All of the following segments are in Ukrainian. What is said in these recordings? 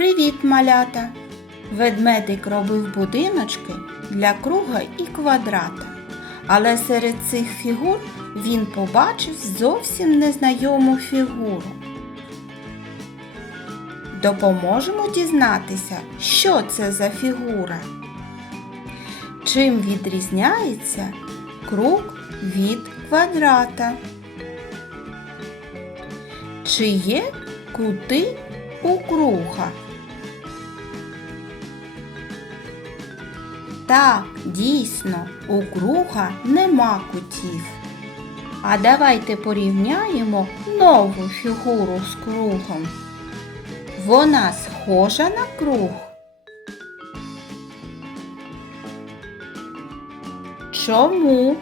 Привіт, малята! Ведмедик робив будиночки для круга і квадрата. Але серед цих фігур він побачив зовсім незнайому фігуру. Допоможемо дізнатися, що це за фігура. Чим відрізняється круг від квадрата? Чи є кути у круга? Так, дійсно, у круга нема кутів. А давайте порівняємо нову фігуру з кругом. Вона схожа на круг. Чому?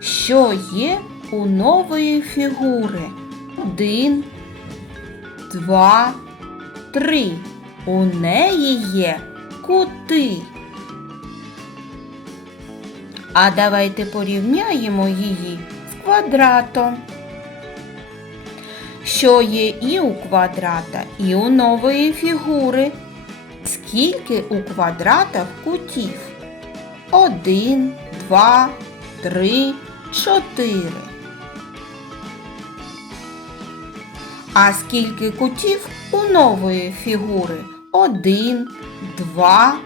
Що є у нової фігури? Один, два, три. У неї є кути. А давайте порівняємо її з квадратом. Що є і у квадрата, і у нової фігури. Скільки у квадратах кутів? Один, два, три, чотири. А скільки кутів у нової фігури? Один, два,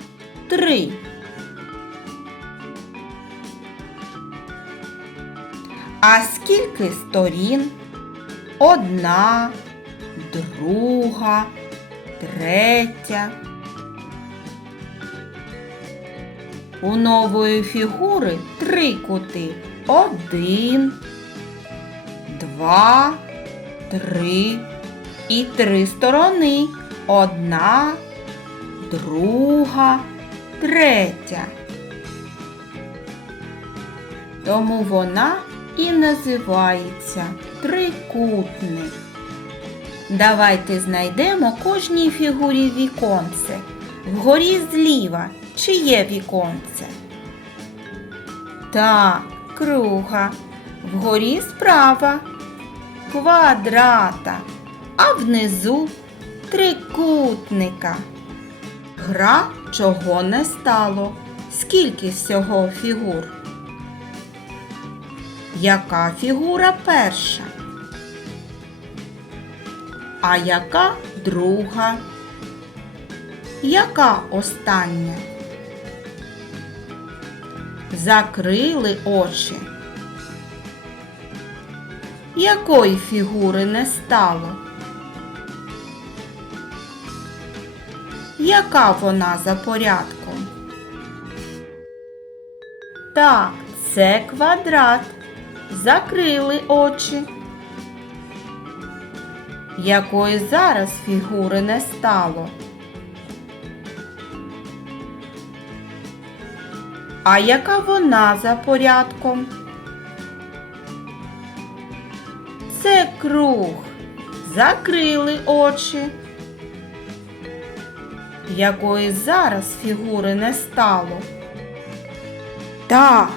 три. А скільки сторін? Одна, друга, третя. У нової фігури три кути. Один, два, три і три сторони. Одна, друга, третя. Тому вона і називається трикутник. Давайте знайдемо кожній фігурі віконце. Вгорі зліва чи є віконце? Так, круга. Вгорі справа квадрата, а внизу трикутника. Гра чого не стало. Скільки всього фігур? Яка фігура перша? А яка друга? Яка остання? Закрили очі. Якої фігури не стало? Яка вона за порядком? Так, це квадрат. Закрили очі. Якої зараз фігури не стало? А яка вона за порядком? Це круг. Закрили очі. Якої зараз фігури не стало? Так,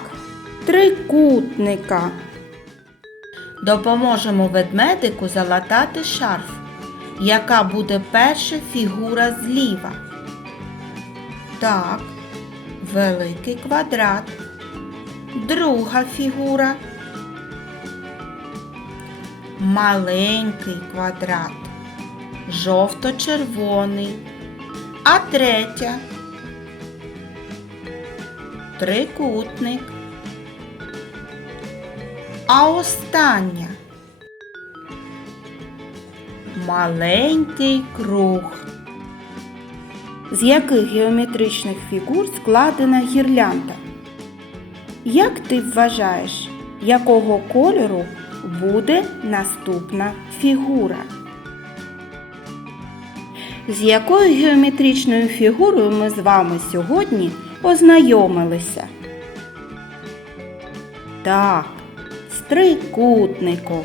трикутника. Допоможемо ведмедику залатати шарф. Яка буде перша фігура зліва? Так, великий квадрат. Друга фігура. Маленький квадрат. Жовто-червоний. А третя трикутник. А остання маленький круг. З яких геометричних фігур складена гірлянда? Як ти вважаєш, якого кольору буде наступна фігура? З якою геометричною фігурою ми з вами сьогодні познайомилися? Так, з трикутником.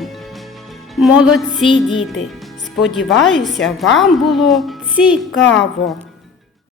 Молодці діти! Сподіваюся, вам було цікаво.